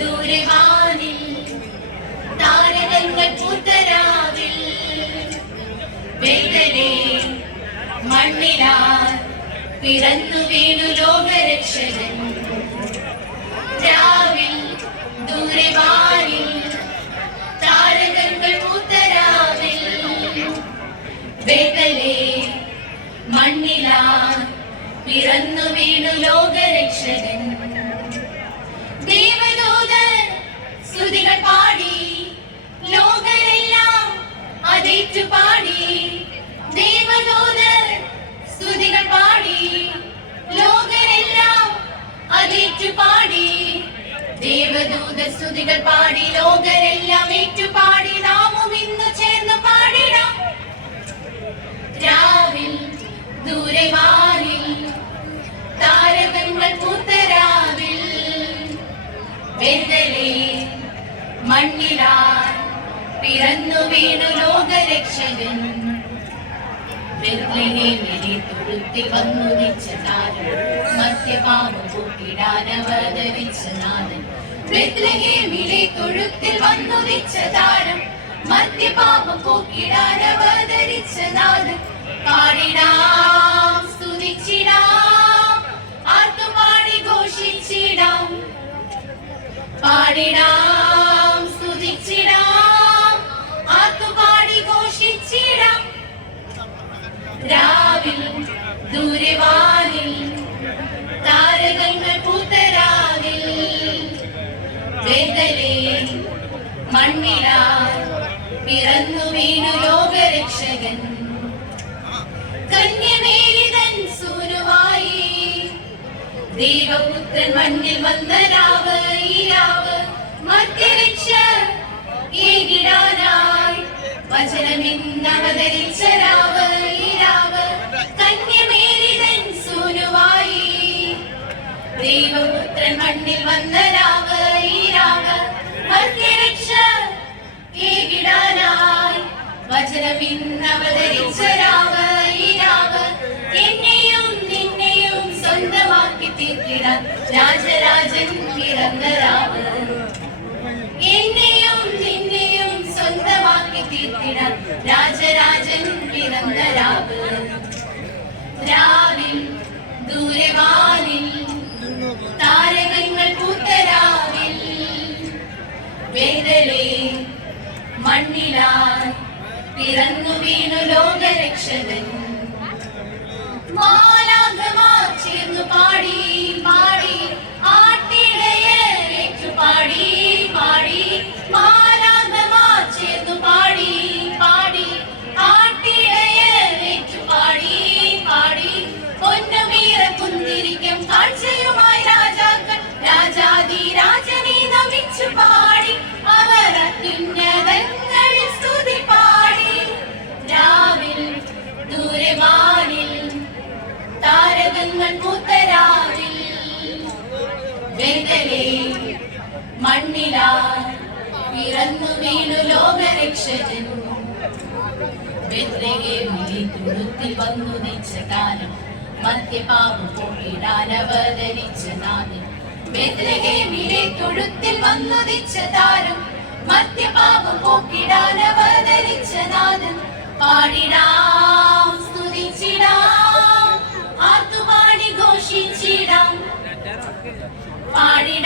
ദൂരവാനിൽ താരകങ്ങൾ പൂത്തരാവിൽ വേദനേ മണ്ണിലാൽ പിറന്നു വീണു ലോകരക്ഷകൻ രാവിൽ ദൂരവാനിൽ താരകങ്ങൾ പൂത്തരാവിൽ വേദനേ മണ്ണിലാൽ പിറന്നു വീണു ലോകരക്ഷകൻ ദേവദൂതർ സ്തുതികൾ പാടി ലോകരെല്ലാം അതേറ്റു പാടി ദേവദൂതർ സ്തുതികൾ പാടി ലോകരെല്ലാം അതേറ്റു പാടി ദേവദൂതർ സ്തുതികൾ പാടി ലോകരെല്ലാം ഏറ്റുപാടി നാമും ഇന്ന് ചേർന്ന് പാടിടാം രാവിൽ ദൂരവാനിൽ താരകങ്ങൾ പൂത്തരാവിൽ വേദനേ മണ്ണിലാൽ പിറന്നു വീണു ലോകരക്ഷകൻ ബെത്ലഹേമിലെ തൊഴുത്തിൽ വന്നുദിച്ച താരം മധ്യപാപം പൂക്കിടാൻ അവതരിച്ച നാഥൻ ബെത്ലഹേമിലെ തൊഴുത്തിൽ വന്നുദിച്ച താരം മധ്യപാപം പൂക്കിടാൻ അവതരിച്ച നാഥൻ പാടിടാം സ്തുതിച്ചിടാം ആർത്തുപാടി ഘോഷിച്ചിടാം പാടിടാം സ്തുതിച്ചിടാം ആർത്തുപാടി ഘോഷിച്ചിടാം രാവിൽ ദൂരവാനിൽ താരകങ്ങൾ പൂത്തരാവിൽ വേദനേ മണ്ണിലാൽ പിറന്നു വീണു ലോകരക്ഷകൻ കന്യമേരിതൻ സൂനുവായി ദൈവപുത്രൻ മണ്ണിൽ വന്ന രാവ് ഈ രാവ് മധ്യരക്ഷ ഏകിടാനായി വചനമിന്നവതരിച്ച രാവ് ഈ രാവ് കന്യമേരിതൻ സൂനുവായി ദൈവപുത്രൻ മണ്ണിൽ വന്ന രാവ് ഈ രാവ് മധ്യരക്ഷ ഏകിടാനായി വചനമിന്നവതരിച്ച രാവ് ഈ രാവ് എന്നെയും നിന്നെയും സ്വന്തമാക്കി തീർത്തിടാൻ രാജരാജൻ പിറന്ന രാവ് എന്നെയും നിന്നെയും സ്വന്തമാക്കി തീർത്തിടാൻ രാജരാജൻ പിറന്ന രാവ് രാവിൽ ദൂരവാനിൽ താരകങ്ങൾ പൂത്തരാവിൽ വേദനേ മണ്ണിലാൽ പിറന്നു വീണു ലോകരക്ഷകൻ മാലാഖമാർ ചേർന്നു പാടി പാടി ആട്ടിടയരേറ്റു പാടി പാടി മാലാഖമാർ ചേർന്നു പാടി പാടി ആട്ടിടയരേറ്റു പാടി പാടി പൊന്നുമീറ കുന്തിരിക്കും കാഴ്ചയുമായി രാജാക്കൾ രാജാതി രാജനെ നമിച്ചു പാടി അവർ അത്യുന്നതങ്ങളിൽ സ്തുതി പാടി രാവിൽ ദൂരവാനിൽ താരകങ്ങൾ പൂത്തരാവിൽ വേദനേ മണ്ണിലാൽ പിറന്നു വീണു ലോകരക്ഷകൻ ബെത്ലഹേമിലെ തൊഴുത്തിൽ വന്നുദിച്ച കാലം മധ്യപാപം പോക്കിടാൻ അവതരിച്ച നാഥൻ ബെത്ലഹേമിലെ തൊഴുത്തിൽ വന്നുദിച്ച താരം മധ്യപാപം പോക്കിടാൻ അവതരിച്ച നാഥൻ പാടിടാം സ്തുതിച്ചിടാം ആർത്തുപാടി ഘോഷിച്ചിടാം പാടിടാം